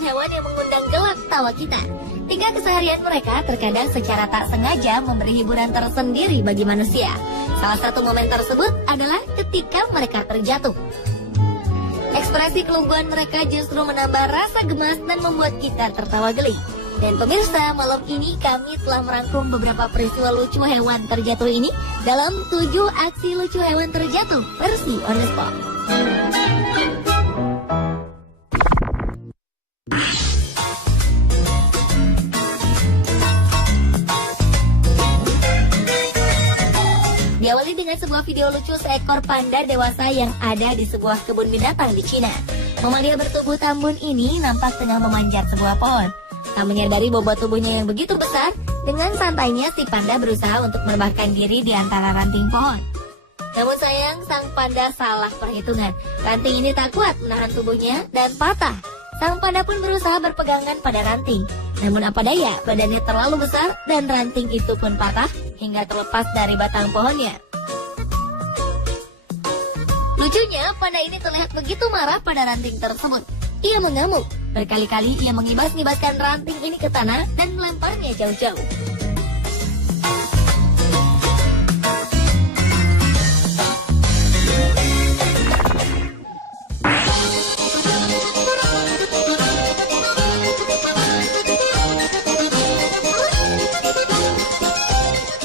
hewan yang mengundang gelak tawa kita. Hingga keseharian mereka terkadang secara tak sengaja memberi hiburan tersendiri bagi manusia. Salah satu momen tersebut adalah ketika mereka terjatuh. Ekspresi kelumpuhan mereka justru menambah rasa gemas dan membuat kita tertawa geli. Dan pemirsa, malam ini kami telah merangkum beberapa peristiwa lucu hewan terjatuh ini dalam 7 aksi lucu hewan terjatuh versi On The Spot. Diawali dengan sebuah video lucu seekor panda dewasa yang ada di sebuah kebun binatang di Cina. Mamalia bertubuh tambun ini nampak tengah memanjat sebuah pohon. Tak menyadari bobot tubuhnya yang begitu besar, dengan santainya si panda berusaha untuk merebahkan diri di antara ranting pohon. Namun sayang, sang panda salah perhitungan. Ranting ini tak kuat menahan tubuhnya dan patah. Sang panda pun berusaha berpegangan pada ranting. Namun apa daya, badannya terlalu besar dan ranting itu pun patah hingga terlepas dari batang pohonnya. Lucunya, panda ini terlihat begitu marah pada ranting tersebut. Ia mengamuk. Berkali-kali ia mengibas-ngibaskan ranting ini ke tanah dan melemparnya jauh-jauh.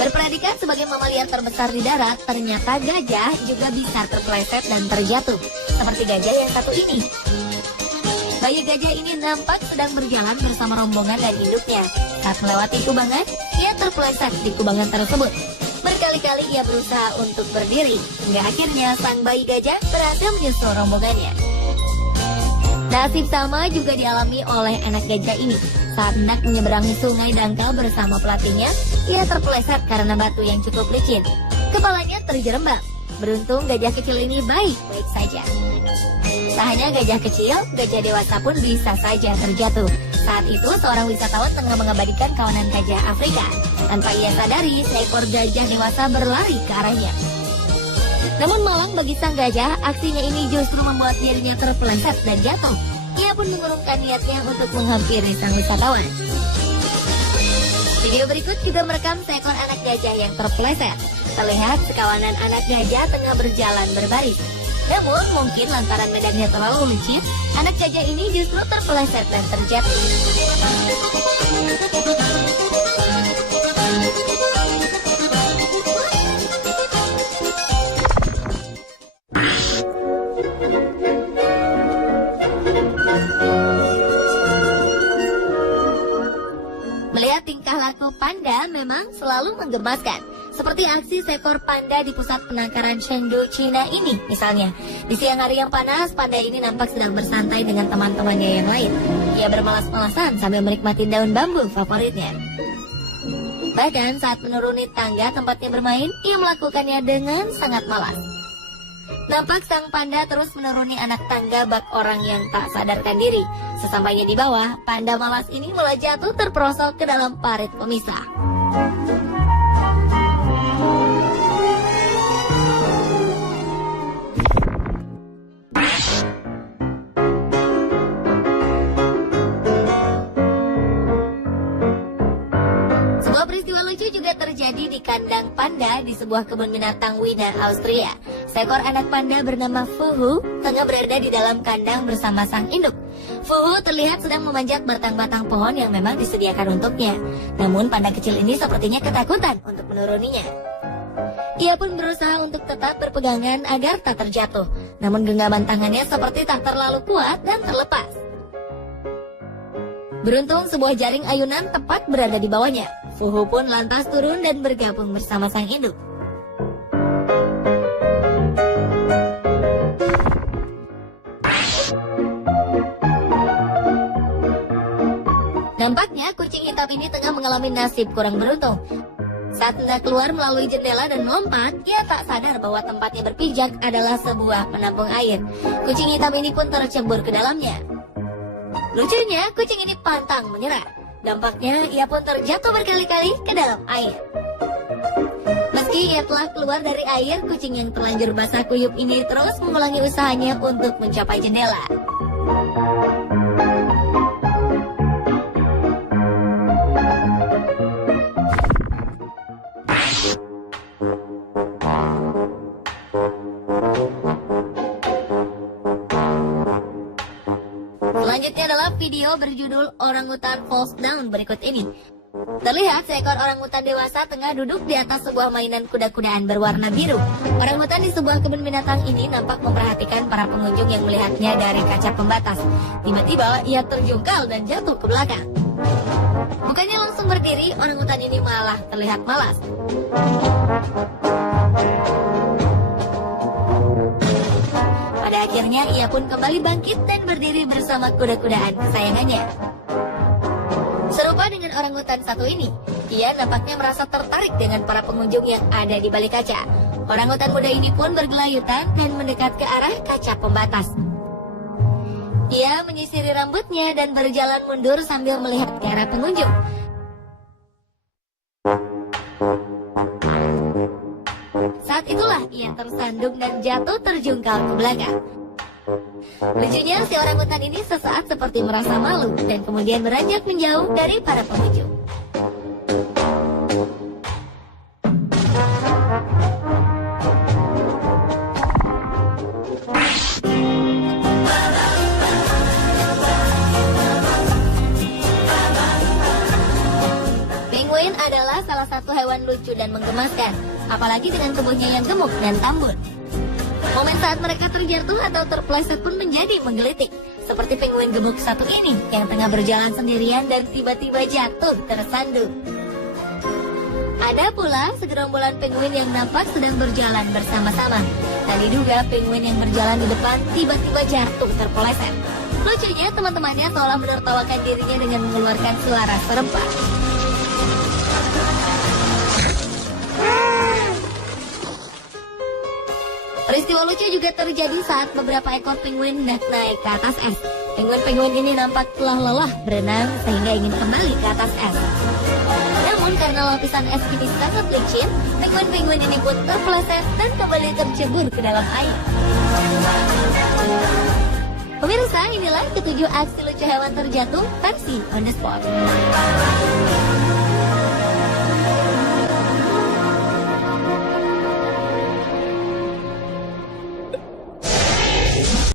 Berpredikat sebagai mamalia terbesar di darat, ternyata gajah juga bisa terpeleset dan terjatuh, seperti gajah yang satu ini. Bayi gajah ini nampak sedang berjalan bersama rombongan dan induknya. Saat melewati kubangan, ia terpeleset di kubangan tersebut. Berkali-kali ia berusaha untuk berdiri, hingga akhirnya sang bayi gajah berhasil menyusul rombongannya. Nasib sama juga dialami oleh anak gajah ini. Saat hendak menyeberangi sungai dangkal bersama pelatihnya, ia terpeleset karena batu yang cukup licin. Kepalanya terjerembab. Beruntung gajah kecil ini baik-baik saja. Tak hanya gajah kecil, gajah dewasa pun bisa saja terjatuh. Saat itu, seorang wisatawan tengah mengabadikan kawanan gajah Afrika. Tanpa ia sadari, seekor gajah dewasa berlari ke arahnya. Namun malang bagi sang gajah, aksinya ini justru membuat dirinya terpeleset dan jatuh. Ia pun mengurungkan niatnya untuk menghampiri sang wisatawan. Video berikut juga merekam seekor anak gajah yang terpeleset. Terlihat sekawanan anak gajah tengah berjalan berbaris. Namun mungkin lantaran medannya terlalu licin, anak gajah ini justru terpeleset dan terjatuh. Melihat tingkah laku panda memang selalu menggemaskan. Seperti aksi seekor panda di pusat penangkaran Chengdu, Cina ini misalnya. Di siang hari yang panas, panda ini nampak sedang bersantai dengan teman-temannya yang lain. Ia bermalas-malasan sambil menikmati daun bambu favoritnya. Bahkan saat menuruni tangga tempatnya bermain, ia melakukannya dengan sangat malas. Nampak sang panda terus menuruni anak tangga bak orang yang tak sadarkan diri. Sesampainya di bawah, panda malas ini malah jatuh terperosok ke dalam parit pemisah. Terjadi di kandang panda di sebuah kebun binatang Wina, Austria. Seekor anak panda bernama Fuhu tengah berada di dalam kandang bersama sang induk. Fuhu terlihat sedang memanjat batang-batang pohon yang memang disediakan untuknya. Namun panda kecil ini sepertinya ketakutan untuk menuruninya. Ia pun berusaha untuk tetap berpegangan agar tak terjatuh. Namun genggaman tangannya seperti tak terlalu kuat dan terlepas. Beruntung sebuah jaring ayunan tepat berada di bawahnya. Fuhu pun lantas turun dan bergabung bersama sang induk. Nampaknya kucing hitam ini tengah mengalami nasib kurang beruntung. Saat hendak keluar melalui jendela dan melompat, ia tak sadar bahwa tempatnya berpijak adalah sebuah penampung air. Kucing hitam ini pun tercebur ke dalamnya. Lucunya, kucing ini pantang menyerah. Dampaknya, ia pun terjatuh berkali-kali ke dalam air. Meski ia telah keluar dari air, kucing yang terlanjur basah kuyup ini terus mengulangi usahanya untuk mencapai jendela. Selanjutnya adalah video berjudul Orangutan Falls Down berikut ini. Terlihat seekor orangutan dewasa tengah duduk di atas sebuah mainan kuda-kudaan berwarna biru. Orangutan di sebuah kebun binatang ini nampak memperhatikan para pengunjung yang melihatnya dari kaca pembatas. Tiba-tiba ia terjungkal dan jatuh ke belakang. Bukannya langsung berdiri, orangutan ini malah terlihat malas. Pada akhirnya ia pun kembali bangkit dan berdiri bersama kuda-kudaan kesayangannya. Serupa dengan orangutan satu ini, ia nampaknya merasa tertarik dengan para pengunjung yang ada di balik kaca. Orangutan muda ini pun bergelayutan dan mendekat ke arah kaca pembatas. Ia menyisiri rambutnya dan berjalan mundur sambil melihat ke arah pengunjung. Saat itulah ia tersandung dan jatuh terjungkal ke belakang. Lucunya, si orangutan ini sesaat seperti merasa malu dan kemudian beranjak menjauh dari para pengunjung. Penguin adalah salah satu hewan lucu dan menggemaskan, apalagi dengan tubuhnya yang gemuk dan tambun. Momen saat mereka terjatuh atau terpeleset pun menjadi menggelitik, seperti penguin gemuk satu ini yang tengah berjalan sendirian dan tiba-tiba jatuh tersandung. Ada pula segerombolan penguin yang nampak sedang berjalan bersama-sama. Dan diduga penguin yang berjalan di depan tiba-tiba jatuh terpeleset. Lucunya, teman-temannya seolah menertawakan dirinya dengan mengeluarkan suara serempak. Peristiwa lucu juga terjadi saat beberapa ekor penguin hendak naik ke atas es. Penguin-penguin ini nampak telah lelah berenang sehingga ingin kembali ke atas es. Namun karena lapisan es ini sangat licin, penguin-penguin ini pun terpeleset dan kembali tercebur ke dalam air. Pemirsa, inilah ketujuh aksi lucu hewan terjatuh versi On The Spot.